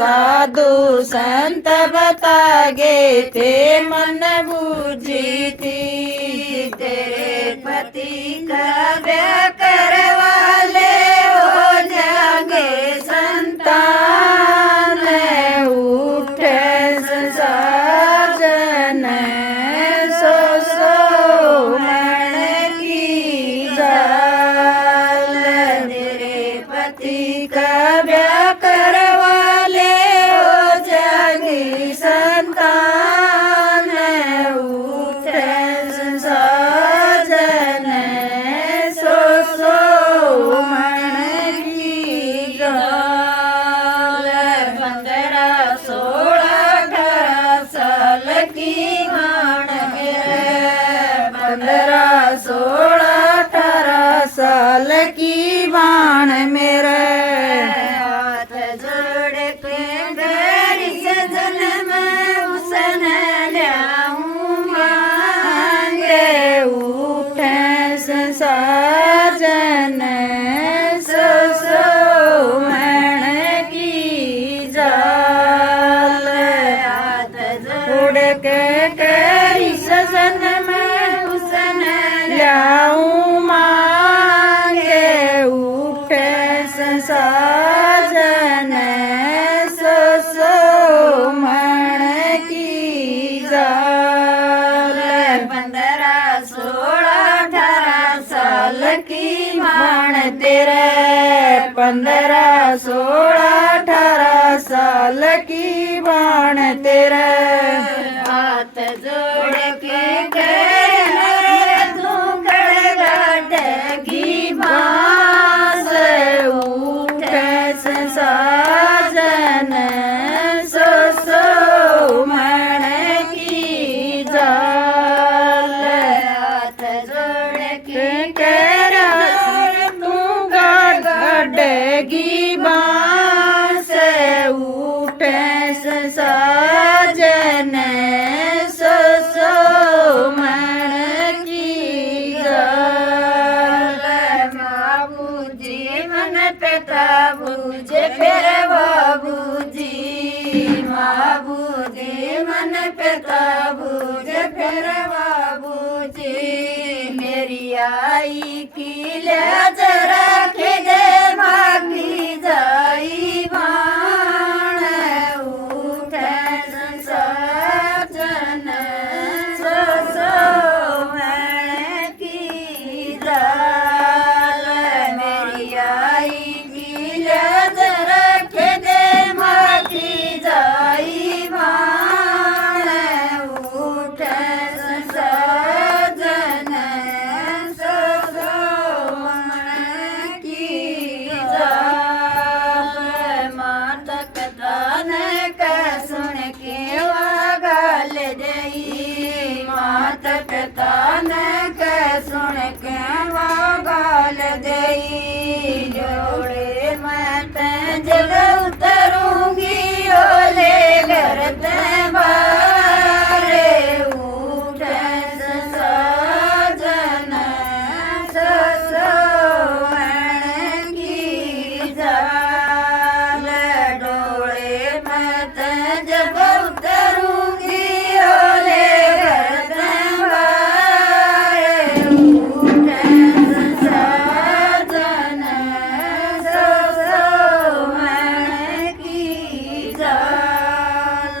साधु संत बतागे थे मन बूझी थी। तेरे पति का ब्याह करवाले हो जागे संतान उठे संसार जन सो सो मन की जाल। तेरे पति का ब्याह करवाले हो जागी संतान उठे संसार जन सो सो मन की जाल। 15, 16, 18 साल की मान मेरे 15, 16, 18 साल की बाण मेरे। हाथ जोड़ के घर से जन्म हुसन ल्याऊं मांगे उठे संसार जन सो सो मन की जाल। हाथ उड़ के करी सजन में हुसन ल्याऊं मांगे उठे संसार जन सो सो मन की जाल। 15, 16, 18 साल की मान तेरे 15, 16, 18 साल की बाण तेरे। हाथ जोड़ के गए तू गड़गड़ की बांस उठे संसार जन सो सो मन की जाल। हाथ जोड़ के तेरा तू गड़गी बांस उठे संसार जन सो सो मन की जाल। बाबूजी मन पिता बूझे फिर बाबूजी बाबूजी मन पिता बूझे फिर बाबूजी मेरी आई की लाज रखे दे भागी जाई बाण उठे संसार जन सो सो मन की जाल। मेरी आई की लाज रखे दे भागी जाई बाण उठे संसार जन सो सो मन की जाल। माता पिता ने कह सुन के वागल दई माता पिता ने